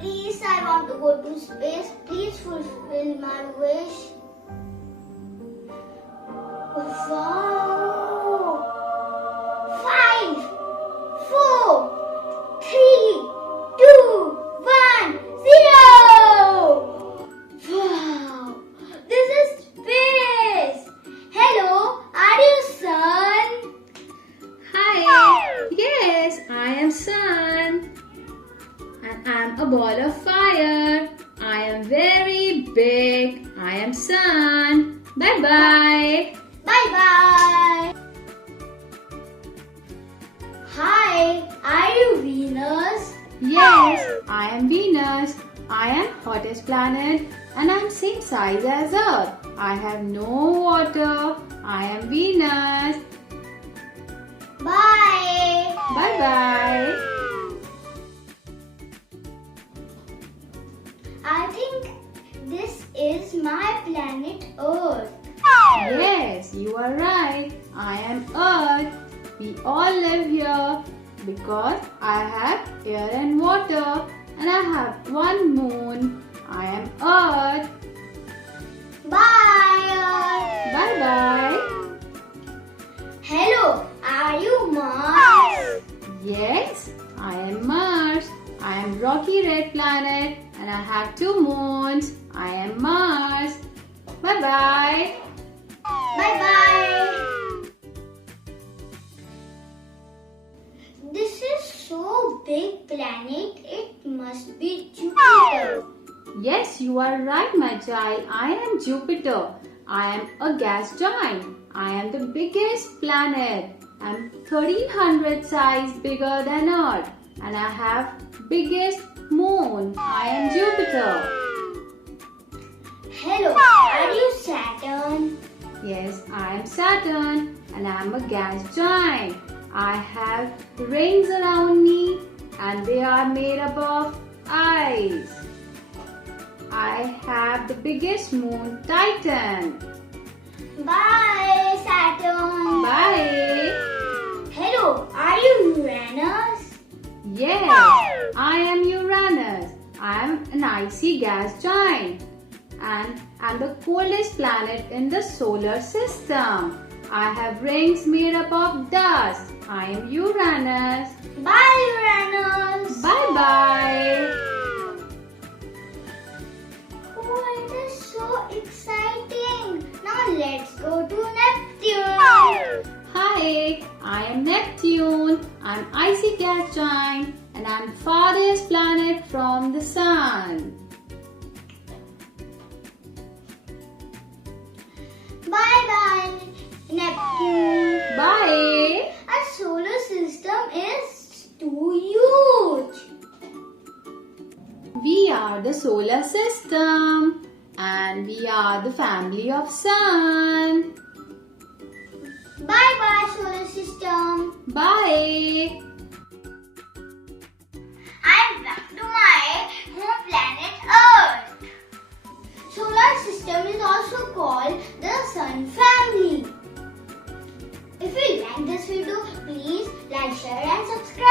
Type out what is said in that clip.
Please, I want to go to space. Please fulfill my wish. Wow! 5, 4, 3, 2, 1, 0! Wow! This is space! Hello, are you sun? Hi, yes, I am Sun. And I am a ball of fire. I am very big. I am Sun. Bye bye. Bye bye! Hi, are you Venus? Yes, I am Venus. I am hottest planet and I am same size as Earth. I have no water. I am Venus. Bye! Bye bye. I think this is my planet Earth. Yes, you are right. I am Earth. We all live here because I have air and water and I have one moon. I am Earth. Bye, Earth. Bye bye. Hello, are you Mars? Yes, I am Mars. I am rocky red planet and I have 2 moons. I am Mars. Bye bye. Bye bye. This is so big planet, it must be Jupiter. Yes, you are right, my child. I am Jupiter. I am a gas giant. I am the biggest planet. I am 1300 size bigger than Earth. And I have biggest moon. I am Jupiter. Hello, are you Saturn? Yes, I am Saturn and I am a gas giant. I have rings around me and they are made up of ice. I have the biggest moon, Titan. Bye, Saturn. Bye. Hello, are you Uranus? Yes, I am Uranus. I am an icy gas giant and I'm the coldest planet in the solar system. I have rings made up of dust. I am Uranus. Bye, Uranus. Bye bye. Oh, it is so exciting. Now let's go to Neptune. Hi, I am Neptune. I'm icy gas giant and I'm farthest planet from the sun. Bye-bye, Neptune. Bye. Our solar system is too huge. We are the solar system and we are the family of sun. Bye-bye, solar system. Bye. I'm back to my home planet Earth. Solar system is also called the Sun family. If you like this video, please like, share and subscribe.